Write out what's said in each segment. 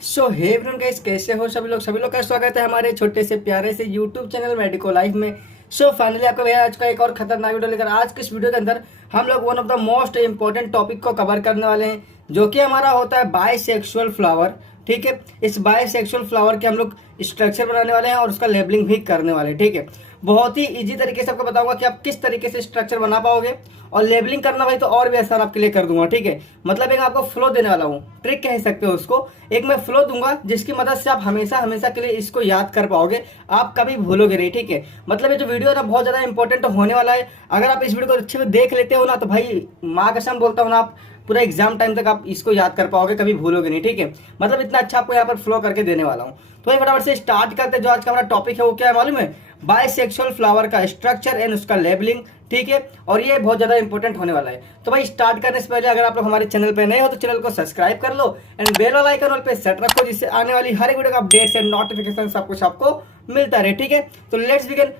सो hey everyone guys, कैसे हो सभी लोग का स्वागत है हमारे छोटे से प्यारे से यूट्यूब चैनल मेडिको लाइफ में। सो फाइनली आपको भैया आज का एक और खतरनाक वीडियो लेकर आज के इस वीडियो के अंदर हम लोग one of the most important topic को कवर करने वाले हैं, जो कि हमारा होता है बायसेक्सुअल फ्लावर। ठीक है, इस बायसेक्सुअल फ्लावर के हम लोग स्ट्रक्चर बनाने वाले हैं और उसका लेबलिंग भी करने वाले हैं। ठीक है, बहुत ही इजी तरीके से आपको बताऊंगा कि आप किस तरीके से स्ट्रक्चर बना पाओगे, और लेबलिंग करना भाई तो और भी आसान आपके लिए कर दूंगा। ठीक है, मतलब एक आपको फ्लो देने वाला हूँ, ट्रिक कह सकते हो उसको। एक मैं फ्लो दूंगा जिसकी मदद से आप हमेशा हमेशा के लिए इसको याद कर पाओगे, आप कभी भूलोगे नहीं। ठीक है, मतलब ये जो वीडियो है ना बहुत ज्यादा इंपॉर्टेंट होने वाला है। अगर आप इस वीडियो को अच्छे से देख लेते हो ना तो भाई माँ कसम बोलता हूँ ना, आप पूरा एग्जाम टाइम तक आप इसको याद कर पाओगे, कभी भूलोगे नहीं। ठीक है, मतलब इतना अच्छा आपको यहाँ पर फ्लो करके देने वाला हूँ। तो भाई फटाफट से स्टार्ट करते हैं। जो आज का हमारा टॉपिक है वो क्या है मालूम है? बायसेक्सुअल फ्लावर का स्ट्रक्चर एंड उसका लेबलिंग। ठीक है, और ये बहुत ज्यादा इंपॉर्टेंट होने वाला है। तो भाई स्टार्ट करने से पहले अगर आप लोग हमारे चैनल पे नए हो तो चैनल को सब्सक्राइब कर लो एंड बेल वाला आइकन ऑल पे सेट रखो, जिससे आने वाली हर एक वीडियो का अपडेट्स एंड नोटिफिकेशन सब कुछ आपको मिलता रहे। ठीक है, तो लेट्स बिगिन।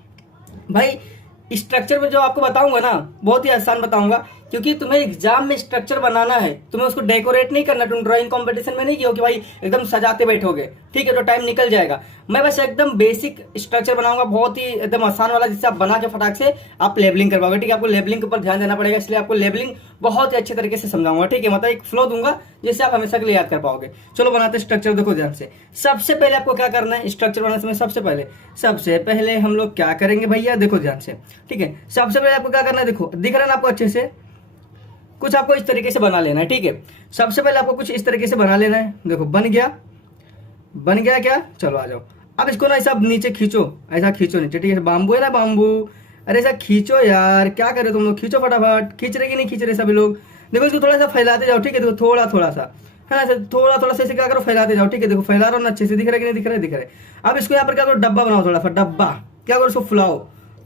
भाई स्ट्रक्चर में जो आपको बताऊंगा ना बहुत ही आसान बताऊंगा, क्योंकि तुम्हें एग्जाम में स्ट्रक्चर बनाना है, तुम्हें उसको डेकोरेट नहीं करना। तुम ड्राइंग कंपटीशन में नहीं किया कि भाई एकदम सजाते बैठोगे, ठीक है, तो टाइम निकल जाएगा। मैं बस एकदम बेसिक स्ट्रक्चर बनाऊंगा, बहुत ही एकदम आसान वाला, जिससे आप बना के फटाक से आप लेबलिंग कर पाओगे। ठीक है, आपको लेबलिंग के ऊपर ध्यान देना पड़ेगा, इसलिए आपको लेबलिंग बहुत ही अच्छे तरीके से समझाऊंगा। ठीक है, मतलब एक फ्लो दूंगा जिससे आप हमेशा के लिए याद कर पाओगे। चलो बनाते स्ट्रक्चर, देखो ध्यान से। सबसे पहले आपको क्या करना है स्ट्रक्चर बनाने में? सबसे पहले हम लोग क्या करेंगे भैया, देखो ध्यान से। ठीक है, सबसे पहले आपको क्या करना है, देखो दिख रहा है ना आपको अच्छे से, कुछ आपको इस तरीके से बना लेना है। ठीक है, सबसे पहले आपको कुछ इस तरीके से बना लेना है। देखो बन गया क्या? चलो आ जाओ। अब इसको ना ऐसा नीचे खींचो, ऐसा खींचो नीचे। ठीक है, बाम्बू है ना बाम्बू, अरे ऐसा खींचो यार, क्या करे तुम लोग, खींचो फटाफट। खींच रहे कि नहीं खींच रहे सभी लोग? देखो इसको थोड़ा सा फैलाते जाओ। ठीक है, देखो थोड़ा थोड़ा सा है ना, थोड़ा सा ऐसे क्या करो, फैलाते जाओ। ठीक है, देखो फैला रहा हूँ ना अच्छे से, दिख रहा है कि नहीं दिख रहा है? दिख रहा है। अब इसको यहाँ पर क्या करो, डब्बा बनाओ, थोड़ा सा डब्बा, क्या करो इसको फुलाओ,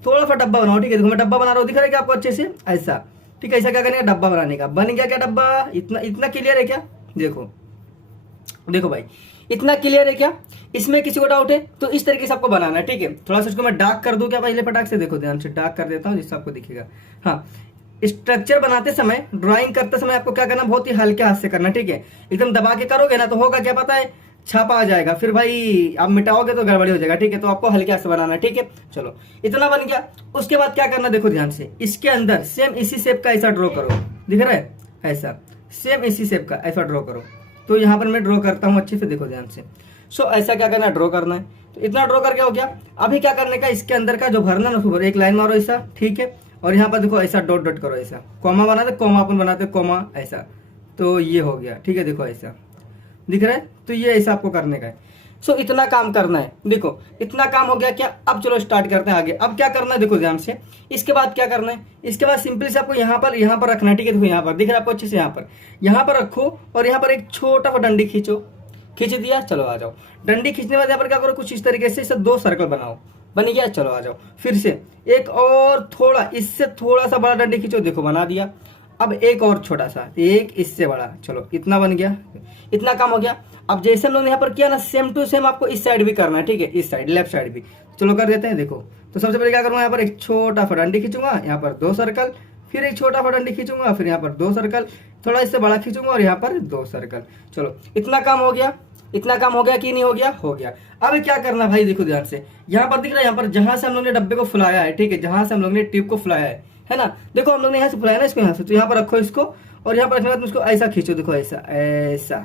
थोड़ा सा डब्बा बनाओ। ठीक है, देखो मैं डब्बा बना रहा हूँ, दिख रहा है क्या आपको अच्छे से? ऐसा। ठीक है, ऐसा क्या करने का, डब्बा बनाने का। बन गया क्या डब्बा? इतना इतना क्लियर है क्या? देखो देखो भाई, इतना क्लियर है क्या? इसमें किसी को डाउट है तो इस तरीके से आपको बनाना है। ठीक है, थोड़ा सा इसको मैं डार्क कर दूं क्या पहले फटाक से? देखो ध्यान से डार्क कर देता हूं जिससे आपको दिखेगा। हाँ, स्ट्रक्चर बनाते समय, ड्राइंग करते समय आपको क्या करना, बहुत ही हल्के हाथ से करना। ठीक है, एकदम दबा के करोगे ना तो होगा क्या पता है, छापा आ जाएगा, फिर भाई आप मिटाओगे तो गड़बड़ी हो जाएगा। ठीक है, तो आपको हल्के हाथ से बनाना है। ठीक है, चलो इतना बन गया। उसके बाद क्या करना, देखो ध्यान से, इसके अंदर सेम इसी शेप का ऐसा ड्रॉ करो, दिख रहा है? ऐसा सेम इसी शेप का ऐसा ड्रॉ करो। तो यहाँ पर मैं ड्रॉ करता हूँ अच्छे से, देखो ध्यान से। सो ऐसा क्या करना, ड्रॉ करना है। तो इतना ड्रॉ करके हो गया। अभी क्या करने का, इसके अंदर का जो भरना ना उसको एक लाइन मारो ऐसा। ठीक है, और यहाँ पर देखो ऐसा डॉट डॉट करो, ऐसा कॉमा बनाते, कॉमा अपन बनाते कॉमा ऐसा। तो ये हो गया। ठीक है, देखो ऐसा दिख रहा है, तो ये ऐसा आपको करने का है। सो इतना काम करना है। देखो इतना काम हो गया क्या? अब चलो स्टार्ट करते हैं आगे। अब क्या करना है, देखो ध्यान से। इसके बाद क्या करना है, इसके बाद सिंपली से आपको यहाँ पर रखना है। ठीक है, देखो यहाँ पर दिख रहा है आपको अच्छे से, यहाँ पर रखो, और यहाँ पर एक छोटा सा डंडी खींचो। खींच दिया, चलो आ जाओ। डंडी खींचने के बाद यहाँ पर क्या करो, कुछ इस तरीके से इसे 2 सर्कल बनाओ। बन गया, चलो आ जाओ। फिर से एक और थोड़ा, इससे थोड़ा सा बड़ा डंडी खींचो, देखो बना दिया। अब एक और छोटा सा, एक इससे बड़ा, चलो इतना बन गया। इतना काम हो गया। अब जैसे हम लोग ने यहाँ पर किया ना, सेम टू सेम आपको इस साइड भी करना है। ठीक है, इस साइड लेफ्ट साइड भी। चलो कर देते हैं। देखो तो सबसे पहले क्या करूँगा, यहाँ पर एक छोटा सा डंडी खींचूंगा, यहाँ पर 2 सर्कल, फिर एक छोटा सा डंडी खींचूंगा, फिर यहाँ पर 2 सर्कल, थोड़ा इससे बड़ा खींचूंगा और यहाँ पर 2 सर्कल। चलो इतना काम हो गया। इतना काम हो गया कि नहीं हो गया? हो गया। अब क्या करना भाई, देखो ध्यान से। यहाँ पर दिख रहा है, यहाँ पर जहां से हम लोग ने डब्बे को फुलाया है, ठीक है, जहां से हम लोग ने ट्यूब को फुलाया है ना, देखो हम लोग ने यहाँ से फुलाया ना इसको, यहाँ से, तो यहाँ पर रखो इसको, और यहाँ पर रखने के बाद उसको ऐसा खींचो, देखो ऐसा ऐसा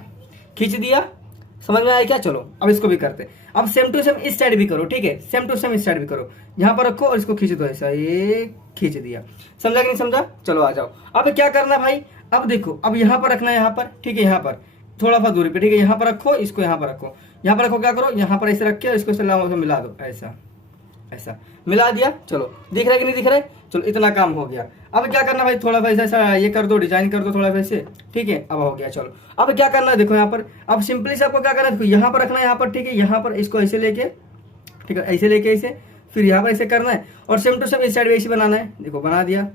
खींच दिया। समझ में आया क्या? चलो अब इसको भी करते। अब सेम टू सेम इस साइड भी करो। ठीक है, सेम टू सेम इस साइड भी करो, यहाँ पर रखो और इसको खींच दो ऐसा, ये खींच दिया। समझा कि नहीं समझा? चलो आ जाओ। अब क्या करना भाई, अब देखो, अब यहाँ पर रखना है, यहाँ पर, ठीक है, यहाँ पर थोड़ा सा दूरी पे। ठीक है, यहाँ पर रखो, इसको यहाँ पर रखो, यहाँ पर रखो, क्या करो, यहाँ पर ऐसे रख के इसको मिला दो, ऐसा ऐसा मिला दिया। चलो दिख रहा है कि नहीं दिख रहा है? चलो इतना काम हो गया। अब क्या करना भाई, थोड़ा सा ऐसा ये कर दो, डिजाइन कर दो थोड़ा वैसे। ठीक है, अब हो गया। चलो अब क्या करना है, देखो यहाँ पर, अब सिंपली से आपको क्या करना है, देखो यहाँ पर रखना है, यहाँ पर, ठीक है, यहाँ पर इसको ऐसे लेके, ठीक है, ऐसे लेके ऐसे, फिर यहाँ पर ऐसे करना है, और सेम टू सेम इस साइड भी ऐसे बनाना है। देखो बना दिया।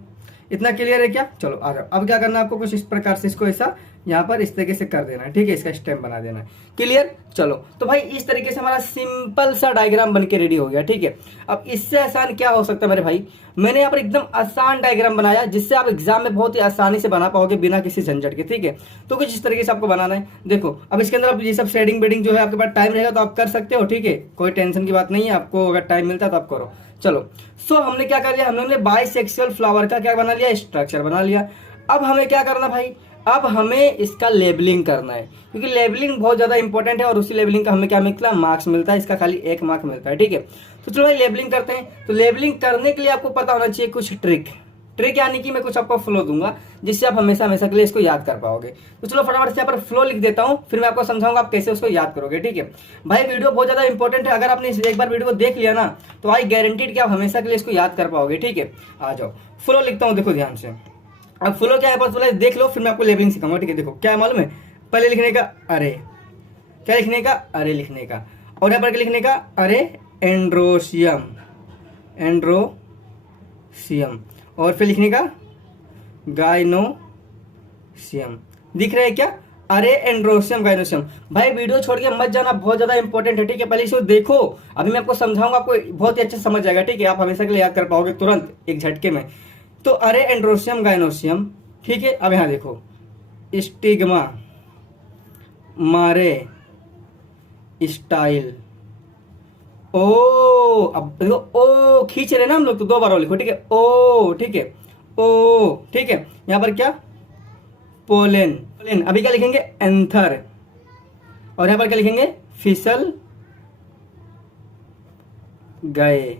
इतना क्लियर है क्या? चलो आ जाओ। अब क्या करना है आपको, कुछ इस प्रकार से इसको ऐसा यहाँ पर इस तरीके से कर देना है, ठीक है, इसका स्टेम बना देना है। क्लियर? चलो तो भाई इस तरीके से हमारा सिंपल सा डायग्राम बन के रेडी हो गया, ठीक है। अब इससे आसान क्या हो सकता है मेरे भाई, मैंने यहाँ पर एकदम आसान डायग्राम बनाया जिससे आप एग्जाम में बहुत ही आसानी से बना पाओगे बिना किसी झंझट के, ठीक है। तो कुछ इस तरीके से आपको बनाना है। देखो अब इसके अंदर आप ये सब शेडिंग बेडिंग जो है आपके पास टाइम रहेगा तो आप कर सकते हो, ठीक है, कोई टेंशन की बात नहीं है, आपको अगर टाइम मिलता है तो आप करो। चलो सो हमने क्या कर लिया, हमने बाइसेक्सुअल फ्लावर का क्या बना लिया, स्ट्रक्चर बना लिया। अब हमें क्या करना भाई, अब हमें इसका लेबलिंग करना है, क्योंकि लेबलिंग बहुत ज्यादा इंपॉर्टेंट है और उसी लेबलिंग का हमें क्या मिलता है, मार्क्स मिलता है। इसका खाली 1 मार्क मिलता है, ठीक है। तो चलो भाई लेबलिंग करते हैं। तो लेबलिंग करने के लिए आपको पता होना चाहिए कुछ ट्रिक यानी कि मैं कुछ आपको फ्लो दूंगा जिससे आप हमेशा हमेशा के लिए इसको याद कर पाओगे। तो चलो फटाफट से यहाँ पर फ्लो लिख देता हूँ, फिर मैं आपको समझाऊंगा आप कैसे उसको याद करोगे, ठीक है। भाई वीडियो बहुत ज्यादा इंपॉर्टेंट है, अगर आपने एक बार वीडियो को देख लिया ना तो भाई गारंटीड कि आप हमेशा के लिए इसको याद कर पाओगे, ठीक है। आ जाओ फ्लो लिखता हूँ, देखो ध्यान से। अब फ्लो क्या है पहले देख लो, फिर मैं आपको लेबलिंग सिखाऊंगा, ठीक है। देखो क्या है मालूम है, पहले लिखने का अरे, क्या लिखने का, अरे लिखने का, और यहाँ पर लिखने का अरे एंड्रोसियम, और फिर लिखने का गाइनोसियम। दिख रहा है क्या, अरे एंड्रोसियम गाइनोसियम। भाई वीडियो छोड़ के मत जाना, बहुत ज्यादा इंपॉर्टेंट है, ठीक है। पहले इसको देखो, अभी मैं आपको समझाऊंगा, आपको बहुत ही अच्छे से समझ जाएगा, ठीक है। आप हमेशा के लिए याद कर पाओगे तुरंत एक झटके में। तो अरे एंड्रोसियम गाइनोसियम, ठीक है। अब यहां देखो स्टिग्मा मारे स्टाइल, ओ, अब देखो ओ खींच रहे ना हम लोग, तो 2 बार और लिखो, ठीक है, ओ, ठीक है, ओ, ठीक है। यहां पर क्या, पोलेन, अभी क्या लिखेंगे, एंथर, और यहां पर क्या लिखेंगे, फिसल गए।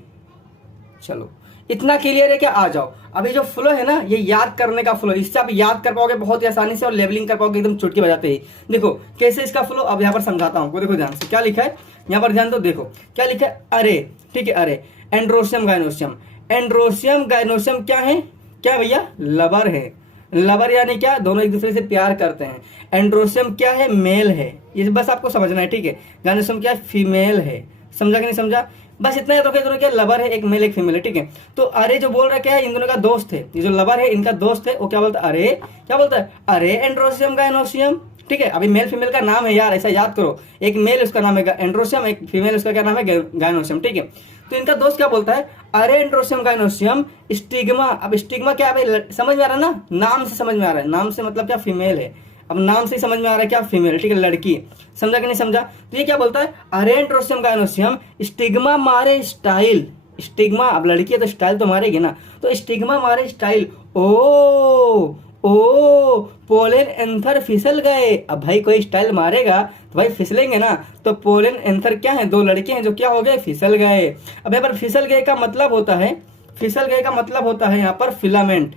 चलो इतना क्लियर है क्या, आ जाओ। अभी जो फ्लो है ना, ये याद करने का फ्लो, इससे आप याद कर पाओगे बहुत ही आसानी से और लेवलिंग कर पाओगे एकदम चुटकी बजाते ही। देखो कैसे इसका फ्लो, अब यहाँ पर समझाता हूँ, देखो ध्यान से क्या लिखा है यहाँ पर, ध्यान दो, देखो क्या लिखा है, अरे, ठीक है, अरे एंड्रोसियम गाइनोसियम। एंड्रोसियम गाइनोसियम क्या है, क्या भैया, लवर है। लवर यानी क्या, दोनों एक दूसरे से प्यार करते हैं। एंड्रोसियम क्या है, मेल है, ये बस आपको समझना है, ठीक है। गाइनोसियम क्या है, फीमेल है। समझा कि नहीं समझा, बस इतना है। तो क्या दोनों क्या, लवर है, एक मेल एक फीमेल है, ठीक है। तो अरे जो बोल रहा है क्या है, इन दोनों का दोस्त है, ये जो लवर है इनका दोस्त है, वो क्या बोलता है, अरे क्या बोलता है, अरे एंड्रोसियम गाइनोसियम, ठीक है। अभी मेल फीमेल का नाम है यार, ऐसा याद करो, एक मेल उसका नाम है एंड्रोसियम, एक फीमेल उसका क्या नाम है, गाइनोसियम, ठीक है। तो इनका दोस्त क्या बोलता है, अरे एंड्रोसियम गाइनोसियम स्टिग्मा। अब स्टिग्मा क्या है, समझ में आ रहा है ना, नाम से समझ में आ रहा है, नाम से मतलब क्या, फीमेल है। अब नाम से ही समझ में आ रहा है क्या, फीमेल, ठीक है, लड़की। समझा कि नहीं समझा। तो ये क्या बोलता है, अरे एंड्रोसियम गाइनोसियम स्टिग्मा मारे स्टाइल, स्टिग्मा, अब लड़की है तो स्टाइल तो मारेगी ना, तो स्टिग्मा मारे स्टाइल, ओ पोलेन एंथर फिसल गए। अब भाई कोई स्टाइल मारेगा तो भाई फिसलेंगे ना, तो पोलेन एंथर क्या है, 2 लड़के हैं जो क्या हो गए, फिसल गए। अब यहाँ पर फिसल गए का मतलब होता है, फिसल गए का मतलब होता है यहाँ पर फिलामेंट,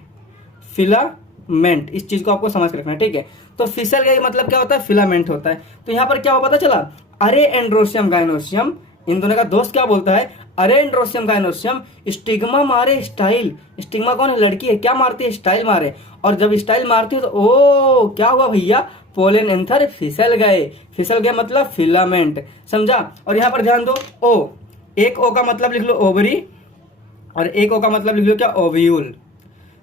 फिलामेंट, इस चीज को आपको समझ के रखना है, ठीक है। तो फिसल गए मतलब क्या होता है, फिलामेंट होता है। तो यहाँ पर क्या हो पता चला, अरे एंड्रोसियम गाइनोसियम, इन दोनों का दोस्त क्या बोलता है, अरे एंड्रोसियम गाइनोसियम स्टिग्मा मारे स्टाइल। स्टिग्मा कौन है, लड़की है, क्या मारती है, स्टाइल मारे। और जब स्टाइल मारती है तो ओ क्या हुआ भैया, पोलेन एंथर फिसल गए। फिसल गए मतलब फिलामेंट, समझा। और यहाँ पर ध्यान दो, ओ, एक ओ का मतलब लिख लो ओवरी, और एक ओ का मतलब लिख लो क्या, ओव्यूल।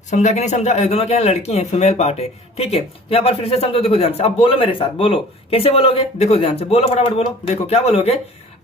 समझा कि नहीं समझा, ये दोनों क्या है, लड़की है, फीमेल पार्ट है, ठीक है। तो यहाँ पर फिर से समझो, देखो ध्यान से, अब बोलो मेरे साथ, बोलो कैसे बोलोगे, देखो ध्यान से बोलो, फटाफट बोलो। देखो क्या बोलोगे,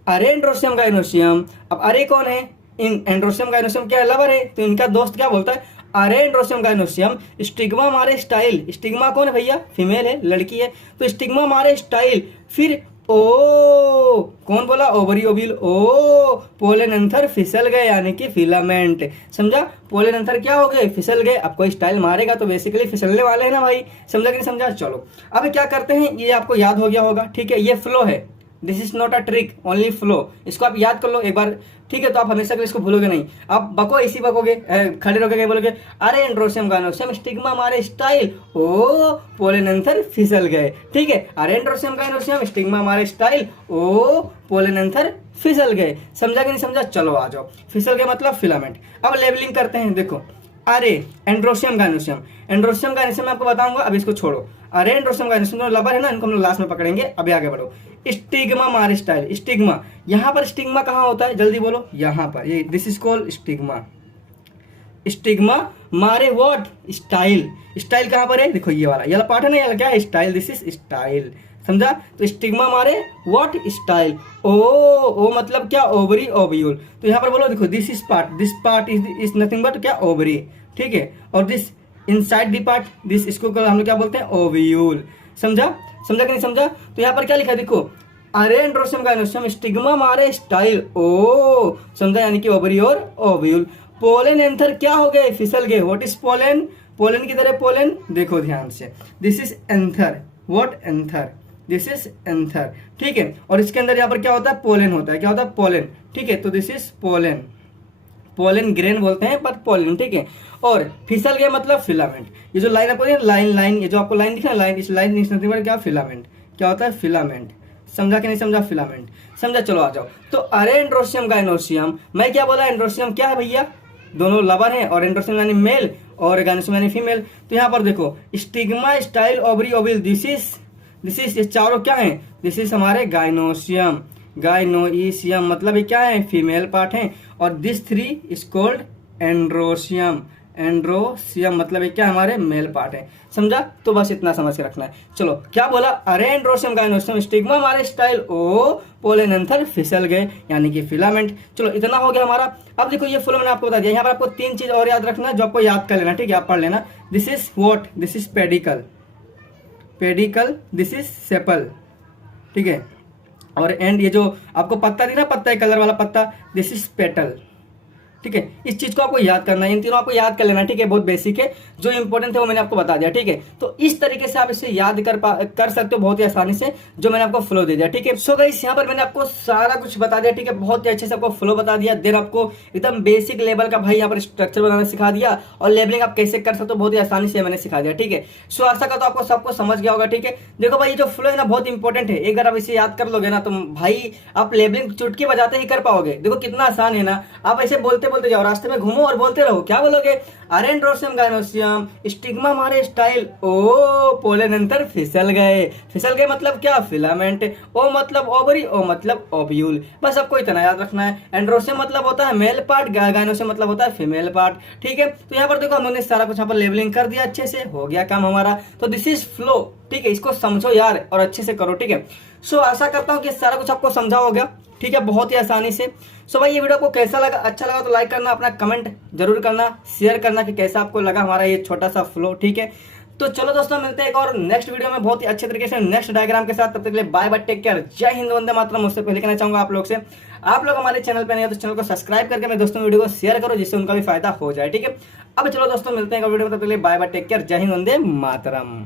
अरे एंड्रोसियम गाइनोसियम। अब अरे कौन है, इन एंड्रोसियम गाइनोसियम क्या है, लवर है, तो इनका दोस्त क्या बोलता है, अरे एंड्रोसियम गाइनोसियम स्टिग्मा मारे स्टाइल। स्टिग्मा कौन है भैया, फीमेल है, लड़की है, तो स्टिग्मा मारे स्टाइल। फिर ओ कौन बोला, ओवरी ओव्यूल, ओ पोलेन एंथर फिसल गए यानी कि फिलामेंट। समझा, पोलेन एंथर क्या हो गए, फिसल गए। अब कोई स्टाइल मारेगा तो बेसिकली फिसलने वाले हैं ना भाई, समझा कि नहीं समझा। चलो अब क्या करते हैं, ये आपको याद हो गया होगा, ठीक है, ये फ्लो है, this is not a trick, only flow. इसको आप याद कर लो एक बार, ठीक है, तो आप हमेशा के लिए इसको भूलोगे नहीं। आप बको इसी बकोगे, खड़े रहोगे, क्या बोलोगे, अरे एंड्रोसियम गाइनोसियम स्टिग्मा मारे स्टाइल, ओ पोलेन एंथर फिसल गए, ठीक है। अरे एंड्रोसियम गाइनोसियम स्टिग्मा मारे स्टाइल, ओ पोलेन एंथर फिसल गए। समझा कि नहीं समझा। चलो आ जाओ, फिसल गए मतलब फिलामेंट। अब लेबलिंग करते हैं, देखो अरे एंड्रोसियम गाइनोसियम, एंड्रोसियम गाइनोसियम मैं आपको बताऊंगा, अब इसको छोड़ो। अरे एंड्रोसियम गाइनोसियम लबर है ना, इनको हम लोग लास्ट में पकड़ेंगे, अभी आगे बढ़ो। स्टिग्मा मारे स्टाइल, स्टिग्मा, यहाँ पर स्टिग्मा कहाँ होता है, जल्दी बोलो, यहाँ पर, ये this is called stigma. Stigma मारे व्हाट स्टाइल। स्टाइल कहाँ पर है, देखो ये वाला पार्ट है ना, ये क्या है स्टाइल, दिस इज स्टाइल, समझा। तो स्टिग्मा मारे व्हाट स्टाइल। ओ मतलब क्या, ओवरी ओव्यूल। तो यहाँ पर बोलो देखो this is part, this part is nothing but क्या, ओवरी, ठीक है। और this inside the part, this इसको हम लोग क्या बोलते हैं, ओव्यूल, समझा। समझा कि नहीं समझा। तो यहाँ पर क्या लिखा है देखो, अरे एंड्रोसियम गायनोसियम स्टिग्मा मारे स्टाइल, ओ समझा, यानी कि ओवरी और ओव्यूल। पोलन एंथर क्या हो गए, फिसल गए। व्हाट इज पोलन, पोलन की तरह पोलन, देखो ध्यान से, this is anther, what anther, this is anther, ठीक है। और इसके अंदर यहाँ पर क्या होता है, पोलन होता है, क्या होता है, पोलन, ठीक है। तो this is pollen, pollen grain बोलते हैं पर पोलन, ठीक है। और फिसल गया मतलब फिलामेंट। ये जो लाइन आपको लाइन ये जो आपको लाइन दिख रहा है, लाइन, इस लाइन क्या, फिलामेंट, क्या होता है, फिलामेंट, समझा कि नहीं समझा, फिलामेंट, समझा। चलो आ जाओ। तो अरे एंड्रोसियम गायनोसियम, मैं क्या बोला, एंड्रोसियम क्या है भैया, दोनों लवर हैं, और एंड्रोसियम यानी मेल और गायनोसियम यानी फीमेल। तो यहाँ पर देखो stigma style ovary ओविल, this is ये चारों क्या है, दिस इज हमारे गायनोसियम, गायनोइसियम मतलब ये क्या है, फीमेल पार्ट है। और this three is called androecium, androecium मतलब ये क्या हमारे मेल पार्ट है, समझा। तो बस इतना समझ के रखना है। चलो क्या बोला, अरे एंड्रोसियम गायनोसियम स्टिग्मा हमारे स्टाइल ओ पोलन एंथर फिसल गए, यानी कि फिलामेंट। चलो इतना हो गया हमारा। अब देखो ये फुल मैंने आपको बता दिया। यहाँ पर आपको 3 चीज और याद रखना जो आपको याद कर लेना, ठीक है, आप पढ़ लेना। This is what, this is pedicle, pedicle, this is sepal, ठीक है। और एंड ये जो आपको पत्ता दी ना, पत्ता कलर वाला पत्ता, दिस इज पेटल, ठीक है। इस चीज को आपको याद करना है, इन तीनों आपको याद कर लेना, ठीक है, बहुत बेसिक है, जो इंपॉर्टेंट है वो मैंने आपको बता दिया, ठीक है। तो इस तरीके से आप इसे याद कर सकते हो बहुत ही आसानी से, जो मैंने आपको फ्लो दे दिया, ठीक है। सो गाइस यहाँ पर मैंने आपको सारा कुछ बता दिया, ठीक है, बहुत ही अच्छे से आपको फ्लो बता दिया। देन आपको एकदम बेसिक लेवल का भाई यहाँ पर स्ट्रक्चर बनाना सिखा दिया, और लेबलिंग आप कैसे कर सकते हो बहुत ही आसानी से मैंने सिखा दिया, ठीक है। सो आशा करता हूं आपको सबको समझ गया होगा, ठीक है। देखो भाई ये जो फ्लो है ना बहुत इंपॉर्टेंट है, एक बार आप इसे याद कर लोगे ना तो भाई आप लेबलिंग चुटकी बजाते ही कर पाओगे। देखो कितना आसान है ना, आप ऐसे बोलते बोलते जाओ, रास्ते में घूमो और बोलते रहो, क्या बोलोगे, अरे एंड्रोसियम गायनोसियम स्टिग्मा मारे स्टाइल ओ पोलन एंथर फिसल गए। फिसल गए मतलब क्या, फिलामेंट। ओ मतलब ओवरी, ओ मतलब ओव्यूल। बस आपको इतना याद रखना है। एंड्रोसियम मतलब होता है मेल पार्ट, गायनोसियम मतलब होता है फीमेल पार्ट, ठीक है। तो यहाँ पर देखो हम लोगों ने सारा कुछ यहाँ पर लेबलिंग कर दिया, अच्छे से हो गया काम हमारा। तो दिस इज फ्लो, ठीक है, इसको समझो यार और अच्छे से करो, ठीक है। सो आशा करता हूँ कि सारा कुछ आपको समझा हो गया, ठीक है, बहुत ही आसानी से। सो भाई ये वीडियो आपको कैसा लगा, अच्छा लगा तो लाइक करना, अपना कमेंट जरूर करना, शेयर करना कि कैसा आपको लगा हमारा ये छोटा सा फ्लो, ठीक है। तो चलो दोस्तों मिलते हैं एक और नेक्स्ट वीडियो में बहुत ही अच्छे तरीके से नेक्स्ट डायग्राम के साथ। तब तक के लिए बाय बाय, टेक केयर, जय हिंद, वंदे मातरम। मुझसे पहले कहना चाहूंगा आप लोग से, आप लोग हमारे चैनल पर नहीं है तो चैनल को सब्सक्राइब करके मेरे दोस्तों वीडियो को शेयर करो, जिससे उनका भी फायदा हो जाए, ठीक है। अब चलो दोस्तों मिलते हैं एक और वीडियो में, तब तक के लिए बाय बाय, टेक केयर, जय हिंद, वंदे मातरम।